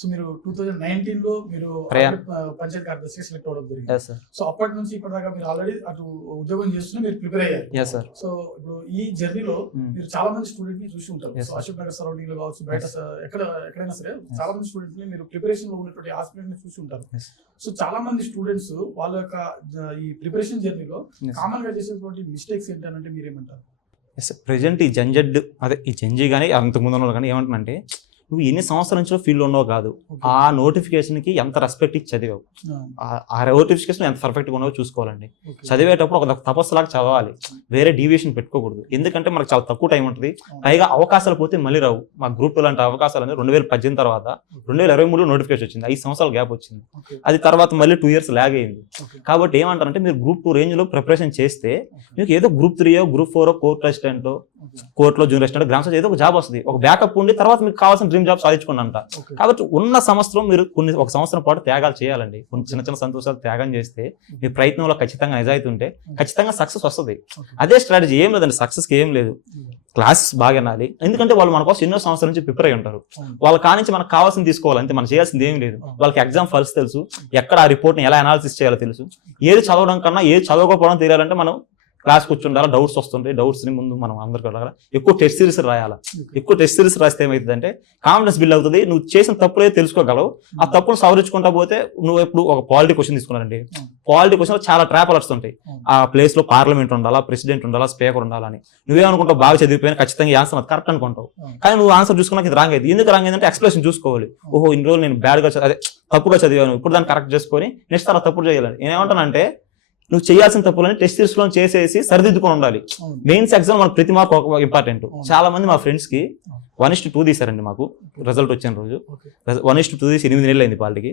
So మీరు 2019లో మీరు పంచాయతీ కార్యదర్శిగా సెలెక్ట్ అవ్వడం జరిగింది. సో అప్పటి నుంచి ఇప్పటిదాకా మీరు ఆల్రెడీ అటు ఉద్యోగం చేస్తున్నా మీరు ప్రిపేర్ అయ్యారు. సో ఇప్పుడు ఈ జర్నీలో మీరు చాలా మంది స్టూడెంట్ ని చూసి ఉంటారు. సో అశోక్ నగర్ సరౌండింగ్ లో కావచ్చు, బయట ఎక్కడైనా సరే చాలా మంది స్టూడెంట్ ని మీరు ప్రిపరేషన్ లో ఉన్నటువంటి ఆస్పిరెంట్ ని చూసి ఉంటారు. సో చాలా మంది స్టూడెంట్స్ వాళ్ళ యొక్క ఈ ప్రిపరేషన్ జర్నీలో కామన్ గా చేసేటువంటి మిస్టేక్స్ ఏంటంటే మీరేమంటారు? ప్రెజెంట్ ఈ జంజీ కానీ అంతకుముందు కానీ ఏమంటున్నంటే, నువ్వు ఎన్ని సంవత్సరాల నుంచి ఫీల్డ్ ఉన్నావు కాదు, ఆ నోటిఫికేషన్ కి ఎంత రెస్పెక్ట్ ఇచ్చి చదివావు, ఆ నోటిఫికేషన్ ఎంత పర్ఫెక్ట్ గా ఉన్నావో చూసుకోవాలండి. చదివేటప్పుడు ఒక తపస్సులాగా చదవాలి, వేరే డీవియేషన్ పెట్టుకోకూడదు. ఎందుకంటే మనకు చాలా తక్కువ టైం ఉంటుంది, పైగా అవకాశాలు పోతే మళ్ళీ రావు. మా గ్రూప్ లాంటి అవకాశాలు అనేది 2018 తర్వాత 2023 నోటిఫికేషన్ వచ్చింది, 5 సంవత్సరాల గ్యాప్ వచ్చింది. అది తర్వాత మళ్ళీ 2 years లాగ్ అయింది. కాబట్టి ఏమంటారంటే, మీరు Group 2 రేంజ్ లో ప్రిపరేషన్ చేస్తే మీకు ఏదో Group 3 Group 4 కోర్టు అసిస్టెంట్, కోర్టులో జూనియర్ అసిస్టెంట్, గ్రామ ఏదో ఒక జాబ్ వస్తుంది, ఒక బ్యాకప్ ఉండి తర్వాత మీకు కావాల్సిన డ్రీమ్ జాబ్ సాధించుకోండి అంట. కాబట్టి ఉన్న సంవత్సరం మీరు ఒక సంవత్సరం పాటు త్యాగాలు చేయాలండి. కొన్ని చిన్న చిన్న సంతోషాలు త్యాగం చేస్తే మీ ప్రయత్నంలో ఖచ్చితంగా నిజాయితీ ఉంటే ఖచ్చితంగా సక్సెస్ వస్తుంది. అదే స్ట్రాటజీ, ఏం లేదండి, సక్సెస్కి ఏం లేదు. క్లాసెస్ బాగా వినాలి, ఎందుకంటే వాళ్ళు మన కోసం ఎన్నో సంవత్సరాల నుంచి ప్రిపేర్ అయి ఉంటారు. వాళ్ళ కానించి మనకు కావాల్సింది తీసుకోవాలి అంతే, మనం చేయాల్సింది ఏం లేదు. వాళ్ళకి ఎగ్జామ్ ఫలిట్స్ తెలుసు, ఎక్కడ ఆ రిపోర్ట్ని ఎలా అనాలిసిస్ చేయాలో తెలుసు. ఏది చదవడం కన్నా ఏది చదవకపోవడం తెలియాలంటే మనం క్లాస్ కూర్చుండాలా, డౌట్స్ వస్తుంటాయి, డౌట్స్ ని ముందు మనం అందరికీ అడగాలి. ఎక్కువ టెస్ట్ సిరీస్ రాయాలా, ఎక్కువ టెస్ట్ సిరీస్ రాస్తే ఏమవుతుందంటే కాన్ఫిడెన్స్ బిల్డ్ అవుతుంది. నువ్వు చేసిన తప్పులే తెలుసుకోగలవు, ఆ తప్పును సవరించుకుంటా పోతే. నువ్వు ఎప్పుడు ఒక పాలిటీ క్వశ్చన్ తీసుకున్నారండి, పాలిటీ క్వశ్చన్ చాలా ట్రాప్ అలర్ట్స్ ఉంటాయి. ఆ ప్లేస్ లో పార్లమెంట్ ఉండాలా, ప్రెసిడెంట్ ఉండాలా, స్పీకర్ ఉండాలని నువ్వేమనుకుంటావు, బాగా చదివిపోయినా ఖచ్చితంగా ఈ ఆన్సర్ కరెక్ట్ అనుకుంటావు. కానీ నువ్వు ఆన్సర్ చూసుకున్నాక ఇది రాంగ్ అయింది. ఎందుకు రాంగ్ అయిందంటే ఎక్స్ప్లెనేషన్ చూసుకోవాలి. ఓహో, ఇన్ని రోజులు నేను బ్యాడ్గా అదే తప్పుగా చదివాను, ఇప్పుడు దాన్ని కరెక్ట్ చేసుకొని నెక్స్ట్ అలా తప్పుడు చేయాలని. నేనేమంటానంటే, నువ్వు చేయాల్సిన తప్పులని టెస్ట్ సిరీస్ లో చేసేసి సరిదిద్దుకొని ఉండాలి. మెయిన్స్ ఎగ్జామ్ మనకు ప్రతి మార్క్ ఒక ఇంపార్టెంట్. చాలా మంది మా ఫ్రెండ్స్ కి 1:2 తీసారండి. మాకు రిజల్ట్ వచ్చిన రోజు 1:2 తీసి 8 నెలలు అయింది పాలిటీకి.